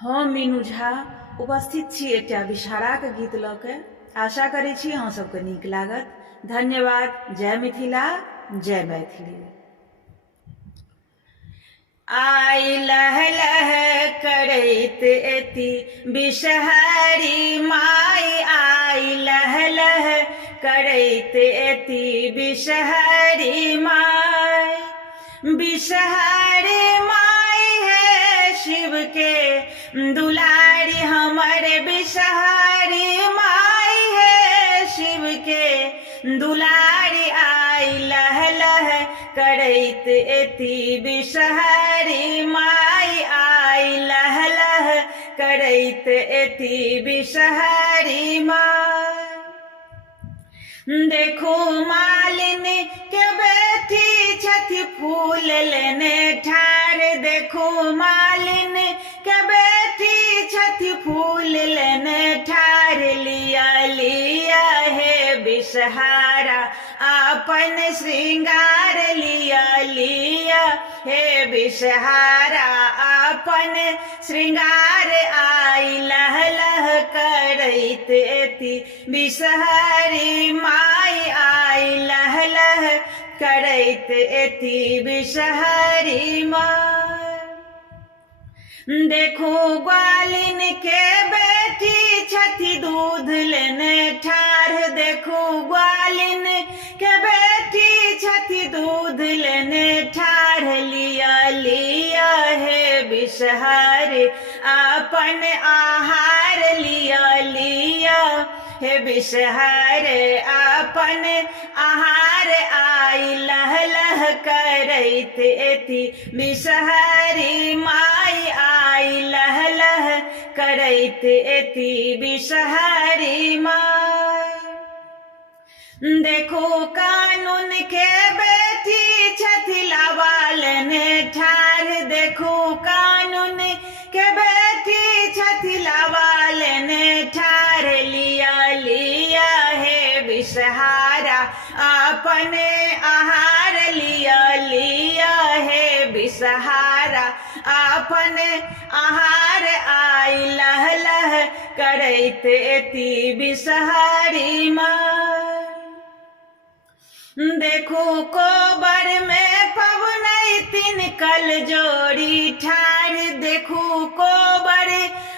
हम मीनू झा उपस्थित छी एकटा विषहाराक गीत लऽ के। आशा करै छी अहाँ सबके नीक लागत। धन्यवाद। जय मिथिला, जय मैथिली। आई लह लह करैत एती विषहारी माय, आई लह लह करैत एती विषहारी माय। विषहारी माय है शिव के दुलारी, हमारे विषहारी माय है शिव के दुलारी। आई लह लह करैत एती विषहारी माय, आई लह लह करैत एती विषहारी माय। देखो मालिन के बेटी छथि फूल लेने ठार, देखो मालिन के बेटी छथि फूल लेने ठार। लिया लिया है विषहारा अपन श्रृंगार, लिया लिया हे विषहारा अपन श्रृंगार। आई लह लह करैत एती विषहारी माय, आई लह लह करैत एती विषहारी माय। देखो ग्वालिन के बेटी छथि दूध लेने ठार, देखो ग्वालिन के बेटी छथि दूध लेने ठार। लिया लिया है विषहारी अपन आहार, लिया लिया हे विषहारे अपन आहार। आई लह लह करैत एती विषहारी माय, आई लह लह करैत एती विषहारी माय। देखो कानून के बेटी छथि लावा लेने ठार, देखो कानून के बेटी छथि लावा लेने ठार। लिया लिया है विषहारा अपने आहार, लिया लिया है विषहारा अपने आहार। आई लह लह करैत एती विषहारी माय। देखो कोबर में पवनैतिन कल जोड़ी ठार, देखो कोबर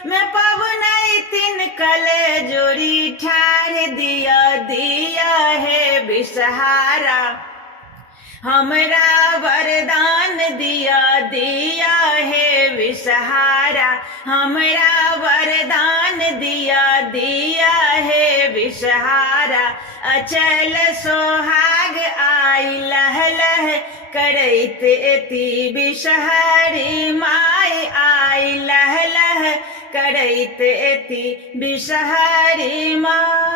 में पवनैतिन कल जोड़ी ठार। दिया दिया है विषहारा हमरा वरदान, दिया दिया है विषहारा हमरा वरदान। दिया दिया है विषहारा अचल सोहाग। आई लह लह करैत एती विषहारी माय, आई लह लह करैत एती विषहारी माय।